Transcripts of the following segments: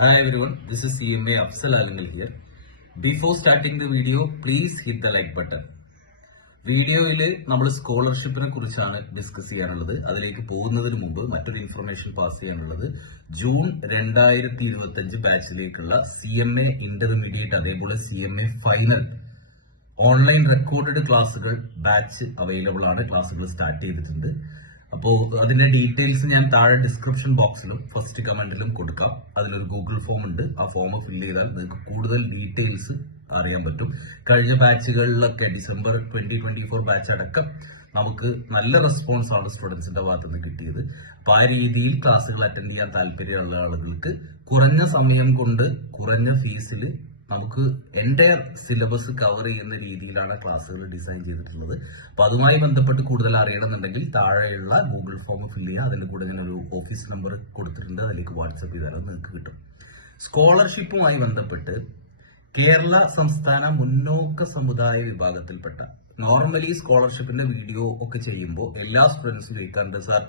Hi everyone, this is CMA Afzal Alangal here. Before starting the video, please hit the like button. വീഡിയോയിൽ നമ്മൾ സ്കോളർഷിപ്പിനെ കുറിച്ചാണ് discuss ചെയ്യാനുള്ളത്. അതിലേക്ക് പോകുന്നതിന് മുമ്പ് മറ്റൊരു ഇൻഫർമേഷൻ പാസ് ചെയ്യാനുള്ളത്, ജൂൺ 2025 ബാച്ചിലേക്കുള്ള CMA ഇന്റർമീഡിയറ്റ് അതേപോലെ CMA ഫൈനൽ ഓൺലൈൻ റെക്കോർഡഡ് ക്ലാസ്സുകൾ ബാച്ച് അവൈലബിൾ ആണ്. ക്ലാസ്സുകൾ സ്റ്റാർട്ട് ചെയ്തിട്ടുണ്ട്. അപ്പോൾ അതിന്റെ ഡീറ്റെയിൽസ് ഞാൻ താഴെ ഡിസ്ക്രിപ്ഷൻ ബോക്സിലും ഫസ്റ്റ് കമന്റിലും കൊടുക്കാം. അതിലൊരു ഗൂഗിൾ ഫോം ഉണ്ട്. ആ ഫോം ഫില്ല് ചെയ്താൽ നിങ്ങൾക്ക് കൂടുതൽ ഡീറ്റെയിൽസ് അറിയാൻ പറ്റും. കഴിഞ്ഞ ബാച്ചുകളിലൊക്കെ ഡിസംബർ 2024 ബാച്ച് അടക്കം നമുക്ക് നല്ല റെസ്പോൺസ് ആണ് സ്റ്റുഡൻസിന്റെ ഭാഗത്ത് നിന്ന് കിട്ടിയത്. അപ്പൊ ആ രീതിയിൽ ക്ലാസ്സുകൾ അറ്റൻഡ് ചെയ്യാൻ താല്പര്യമുള്ള ആളുകൾക്ക് കുറഞ്ഞ സമയം കൊണ്ട് കുറഞ്ഞ ഫീസിൽ നമുക്ക് എൻ്റയർ സിലബസ് കവർ ചെയ്യുന്ന രീതിയിലാണ് ക്ലാസ്സുകൾ ഡിസൈൻ ചെയ്തിട്ടുള്ളത്. അപ്പൊ അതുമായി ബന്ധപ്പെട്ട് കൂടുതൽ അറിയണമെന്നുണ്ടെങ്കിൽ താഴെയുള്ള ഗൂഗിൾ ഫോം ഫില്ല് ചെയ്യുക. അതിന്റെ കൂടെ ഇങ്ങനെ ഒരു ഓഫീസ് നമ്പർ കൊടുത്തിട്ടുണ്ട്. അതിലേക്ക് വാട്സപ്പ് ചെയ്താലും നിങ്ങൾക്ക് കിട്ടും. സ്കോളർഷിപ്പുമായി ബന്ധപ്പെട്ട് കേരള സംസ്ഥാന മുന്നോക്ക സമുദായ വിഭാഗത്തിൽപ്പെട്ട നോർമലി സ്കോളർഷിപ്പിന്റെ വീഡിയോ ഒക്കെ ചെയ്യുമ്പോൾ എല്ലാ സ്റ്റുഡൻസും ചോദിക്കാറുണ്ട്, സാർ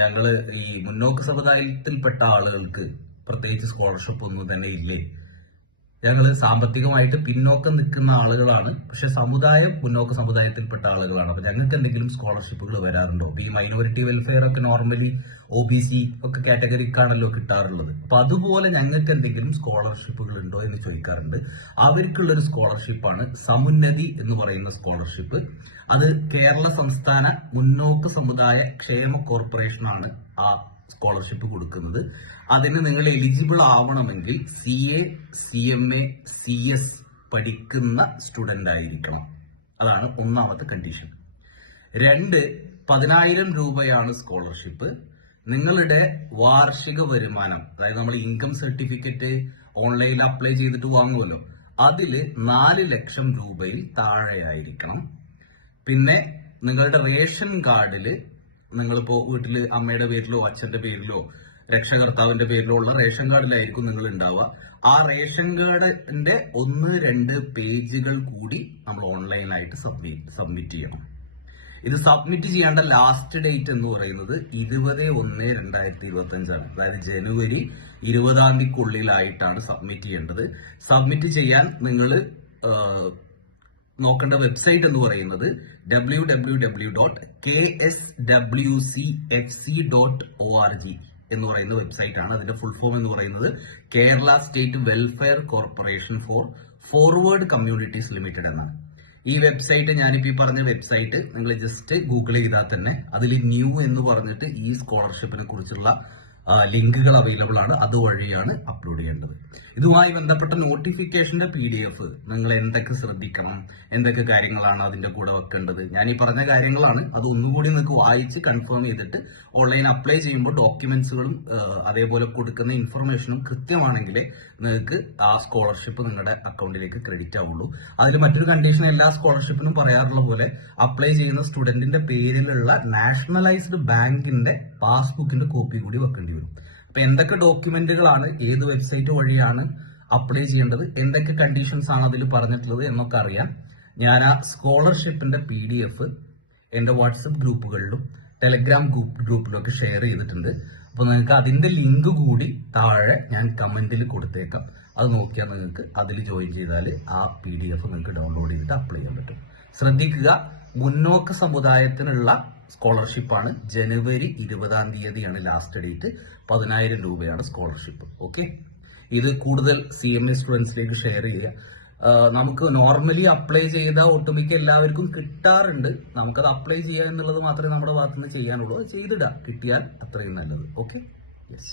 ഞങ്ങള് ഈ മുന്നോക്ക സമുദായത്തിൽപ്പെട്ട ആളുകൾക്ക് പ്രത്യേകിച്ച് സ്കോളർഷിപ്പ് ഒന്നും തന്നെ ഇല്ലേ? ഞങ്ങൾ സാമ്പത്തികമായിട്ട് പിന്നോക്കം നിൽക്കുന്ന ആളുകളാണ്, പക്ഷെ സമുദായം മുന്നോക്ക സമുദായത്തിൽപ്പെട്ട ആളുകളാണ്. അപ്പൊ ഞങ്ങൾക്ക് എന്തെങ്കിലും സ്കോളർഷിപ്പുകൾ വരാറുണ്ടോ? ഈ മൈനോറിറ്റി വെൽഫെയർ ഒക്കെ നോർമലി OBC ഒക്കെ കാറ്റഗറിക്കാണല്ലോ കിട്ടാറുള്ളത്. അപ്പൊ അതുപോലെ ഞങ്ങൾക്ക് എന്തെങ്കിലും സ്കോളർഷിപ്പുകൾ ഉണ്ടോ എന്ന് ചോദിക്കാറുണ്ട്. അവർക്കുള്ളൊരു സ്കോളർഷിപ്പാണ് സമുന്നതി എന്ന് പറയുന്ന സ്കോളർഷിപ്പ്. അത് കേരള സംസ്ഥാന മുന്നോക്ക സമുദായ ക്ഷേമ കോർപ്പറേഷനാണ് ആ സ്കോളർഷിപ്പ് കൊടുക്കുന്നത്. അതിന് നിങ്ങൾ എലിജിബിൾ ആവണമെങ്കിൽ CA, CMA, CS പഠിക്കുന്ന സ്റ്റുഡന്റ് ആയിരിക്കണം. അതാണ് ഒന്നാമത്തെ കണ്ടീഷൻ. 10,000 രൂപയാണ് സ്കോളർഷിപ്പ്. നിങ്ങളുടെ വാർഷിക വരുമാനം, അതായത് നമ്മൾ ഇൻകം സർട്ടിഫിക്കറ്റ് ഓൺലൈൻ അപ്ലൈ ചെയ്തിട്ട് വാങ്ങുമല്ലോ, അതില് 4 ലക്ഷം രൂപയിൽ താഴെയായിരിക്കണം. പിന്നെ നിങ്ങളുടെ റേഷൻ കാർഡില് നിങ്ങളിപ്പോ വീട്ടില് അമ്മയുടെ പേരിലോ അച്ഛന്റെ പേരിലോ രക്ഷകർത്താവിന്റെ പേരിലോ ഉള്ള റേഷൻ കാർഡിലായിരിക്കും നിങ്ങൾ ഉണ്ടാവുക. ആ റേഷൻ കാർഡിന്റെ 1-2 പേജുകൾ കൂടി നമ്മൾ ഓൺലൈനായിട്ട് സബ്മിറ്റ് ചെയ്യണം. ഇത് സബ്മിറ്റ് ചെയ്യേണ്ട ലാസ്റ്റ് ഡേറ്റ് എന്ന് പറയുന്നത് 20/1/2025 ആണ്. അതായത് ജനുവരി 20-ാം തീയതിക്കുള്ളിലായിട്ടാണ് സബ്മിറ്റ് ചെയ്യേണ്ടത്. സബ്മിറ്റ് ചെയ്യാൻ നിങ്ങൾ നോക്കേണ്ട വെബ്സൈറ്റ് എന്ന് പറയുന്നത് www.kswcfc.org എന്ന് പറയുന്ന വെബ്സൈറ്റ് ആണ്. അതിന്റെ ഫുൾ ഫോം എന്ന് പറയുന്നത് Kerala state welfare corporation four forward communities limited എന്നാണ്. ഈ വെബ്സൈറ്റ്, ഞാനിപ്പോ ഈ പറഞ്ഞ വെബ്സൈറ്റ് നിങ്ങൾ ജസ്റ്റ് ഗൂഗിൾ ചെയ്താൽ തന്നെ അതിൽ ന്യൂ എന്ന് പറഞ്ഞിട്ട് ഈ സ്കോളർഷിപ്പിനെ കുറിച്ചുള്ള ലിങ്കുകൾ അവൈലബിൾ ആണ്. അതുവഴിയാണ് അപ്ലോഡ് ചെയ്യേണ്ടത്. ഇതുമായി ബന്ധപ്പെട്ട നോട്ടിഫിക്കേഷന്റെ PDF നിങ്ങൾ എന്തൊക്കെ ശ്രദ്ധിക്കണം, എന്തൊക്കെ കാര്യങ്ങളാണ് അതിന്റെ കൂടെ വെക്കേണ്ടത്, ഞാൻ ഈ പറഞ്ഞ കാര്യങ്ങളാണ്. അത് ഒന്നുകൂടി നിങ്ങൾക്ക് വായിച്ച് കൺഫേം ചെയ്തിട്ട് ഓൺലൈൻ അപ്ലൈ ചെയ്യുമ്പോൾ ഡോക്യുമെന്റ്സുകളും അതേപോലെ കൊടുക്കുന്ന ഇൻഫർമേഷനും കൃത്യമാണെങ്കിലേ നിങ്ങൾക്ക് ആ സ്കോളർഷിപ്പ് നിങ്ങളുടെ അക്കൗണ്ടിലേക്ക് ക്രെഡിറ്റ് ആവുള്ളൂ. അതിൽ മറ്റൊരു കണ്ടീഷൻ എല്ലാ സ്കോളർഷിപ്പിനും പറയാറുള്ള പോലെ അപ്ലൈ ചെയ്യുന്ന സ്റ്റുഡന്റിന്റെ പേരിലുള്ള നാഷണലൈസ്ഡ് ബാങ്കിന്റെ പാസ്ബുക്കിന്റെ കോപ്പി കൂടി വെക്കേണ്ടി വരും. അപ്പൊ എന്തൊക്കെ ഡോക്യുമെന്റുകളാണ്, ഏത് വെബ്സൈറ്റ് വഴിയാണ് അപ്ലൈ ചെയ്യേണ്ടത്, എന്തൊക്കെ കണ്ടീഷൻസ് ആണ് അതിൽ പറഞ്ഞിട്ടുള്ളത് എന്നൊക്കെ അറിയാൻ ഞാൻ ആ സ്കോളർഷിപ്പിന്റെ PDF എന്റെ വാട്സപ്പ് ഗ്രൂപ്പുകളിലും ടെലഗ്രാം ഗ്രൂപ്പിലും ഒക്കെ ഷെയർ ചെയ്തിട്ടുണ്ട്. അപ്പൊ നിങ്ങൾക്ക് അതിന്റെ ലിങ്ക് കൂടി താഴെ ഞാൻ കമന്റിൽ കൊടുത്തേക്കാം. അത് നോക്കിയാൽ നിങ്ങൾക്ക് അതിൽ ജോയിൻ ചെയ്താൽ ആ PDF നിങ്ങൾക്ക് ഡൗൺലോഡ് ചെയ്തിട്ട് അപ്ലൈ ചെയ്യാൻ പറ്റും. ശ്രദ്ധിക്കുക, മുന്നോക്ക സമുദായത്തിനുള്ള സ്കോളർഷിപ്പാണ്. ജനുവരി 20-ാം തീയതിയാണ് ലാസ്റ്റ് ഡേറ്റ്. 10,000 രൂപയാണ് സ്കോളർഷിപ്പ്. ഓക്കെ, ഇത് കൂടുതൽ CMA സ്റ്റുഡൻസിലേക്ക് ഷെയർ ചെയ്യുക. നമുക്ക് നോർമലി അപ്ലൈ ചെയ്ത ഒട്ടുമിക്ക എല്ലാവർക്കും കിട്ടാറുണ്ട്. നമുക്കത് അപ്ലൈ ചെയ്യുക എന്നുള്ളത് മാത്രമേ നമ്മുടെ ഭാഗത്തുനിന്ന് ചെയ്യാനുള്ളൂ. അത് ചെയ്തിടാം, കിട്ടിയാൽ അത്രയും നല്ലത്. Okay, yes.